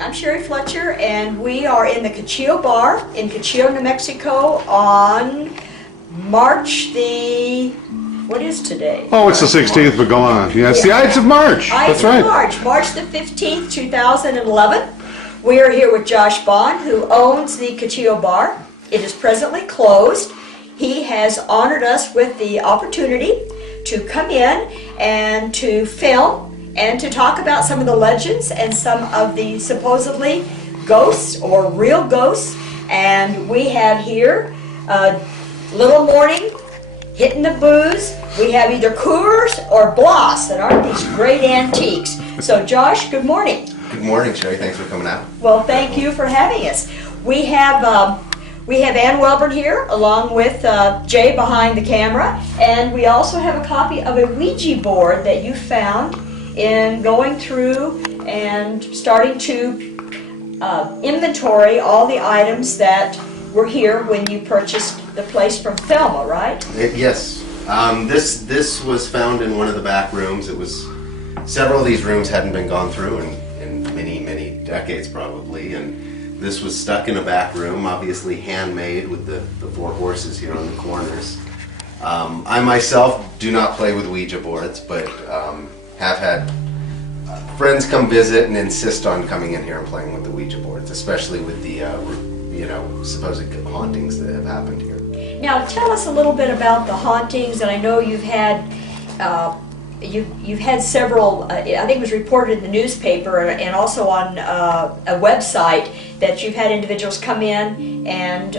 morning. I'm Sherry Fletcher, and we are in the Cuchillo Bar in Cuchillo, New Mexico on March the... What is today? Oh, it's the 16th, but go on. Yeah, it's the Ides of March. Ides That's right. of March the 15th, 2011. We are here with Josh Bond, who owns the Cuchillo Bar. It is presently closed. He has honored us with the opportunity to come in and to film and to talk about some of the legends and some of the supposedly ghosts or real ghosts. And we have here Little Morning hitting the booze. We have either Coors or Bloss that aren't these great antiques. So Josh, good morning. Good morning, Sherry. Thanks for coming out. Well, thank you for having us. We have Ann Welborn here, along with Jay behind the camera, and we also have a copy of a Ouija board that you found in going through and starting to inventory all the items that were here when you purchased the place from Thelma, right? Yes. This was found in one of the back rooms. It was several of these rooms hadn't been gone through in many decades probably, and this was stuck in a back room, obviously handmade with the four horses here on the corners. I myself do not play with Ouija boards, but have had friends come visit and insist on coming in here and playing with the Ouija boards, especially with the supposed hauntings that have happened here. Now, tell us a little bit about the hauntings, and I know you've had you've had several. I think it was reported in the newspaper and also on a website that you've had individuals come in and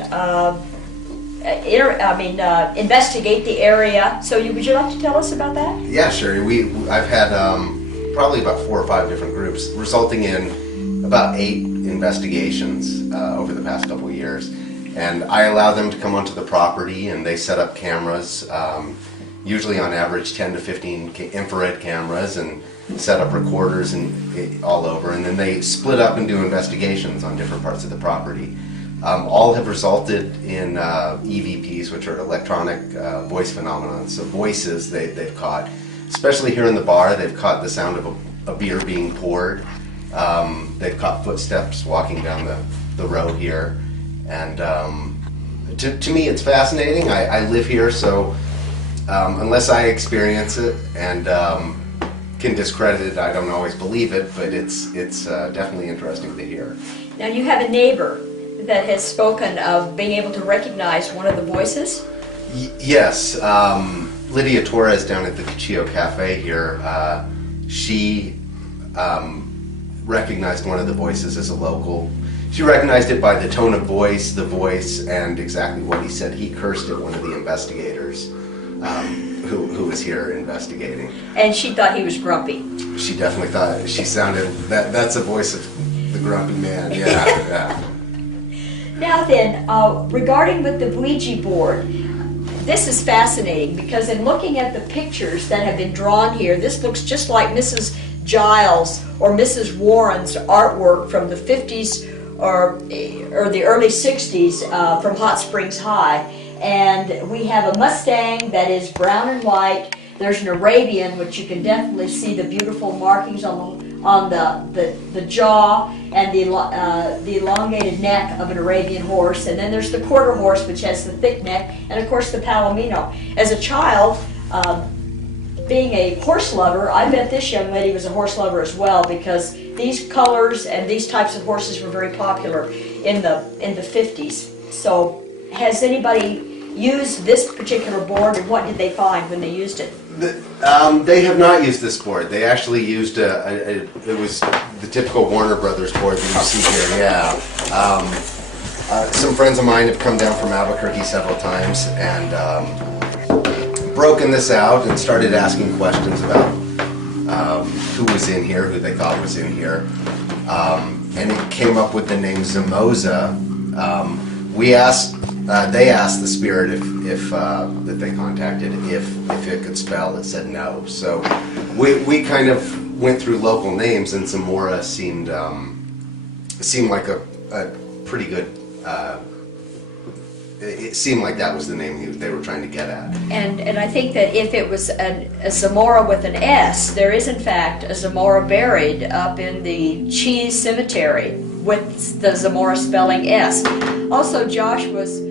investigate the area. So, would you like to tell us about that? Yeah, sure. I've had probably about 4 or 5 different groups, resulting in about 8 investigations over the past couple of years. And I allow them to come onto the property, and they set up cameras, usually on average 10 to 15 infrared cameras, and set up recorders and all over. And then they split up and do investigations on different parts of the property. All have resulted in EVPs, which are electronic voice phenomena. So voices they've caught, especially here in the bar. They've caught the sound of a beer being poured. They've caught footsteps walking down the road here. And to me, it's fascinating. I live here, so unless I experience it and can discredit it, I don't always believe it, but it's definitely interesting to hear. Now, you have a neighbor that has spoken of being able to recognize one of the voices? Yes. Lydia Torres down at the Cuchillo Cafe here, she recognized one of the voices as a local. She recognized it by the tone of voice, the voice, and exactly what he said. He cursed at one of the investigators who was here investigating. And she thought he was grumpy. She definitely thought, she sounded, that's the voice of the grumpy man, yeah. Now then, regarding with the Ouija board, this is fascinating because in looking at the pictures that have been drawn here, this looks just like Mrs. Giles or Mrs. Warren's artwork from the 50s or the early 60s from Hot Springs High. And we have a Mustang that is brown and white. There's an Arabian, which you can definitely see the beautiful markings on the jaw and the elongated neck of an Arabian horse. And then there's the quarter horse, which has the thick neck, and of course the Palomino. As a child, being a horse lover, I bet this young lady was a horse lover as well, because these colors and these types of horses were very popular in the 50s. So has anybody used this particular board, and what did they find when they used it? They have not used this board. They actually used it was the typical Warner Brothers board that you see here. Yeah. Some friends of mine have come down from Albuquerque several times and broken this out and started asking questions about who was in here, who they thought was in here, and it came up with the name Zamoza. They asked the spirit if that they contacted if it could spell. It said no. So we kind of went through local names, and Zamora seemed like a pretty good it seemed like that was the name they were trying to get at. And I think that if it was a Zamora with an S, there is in fact a Zamora buried up in the Cheese Cemetery with the Zamora spelling S. Also, Josh was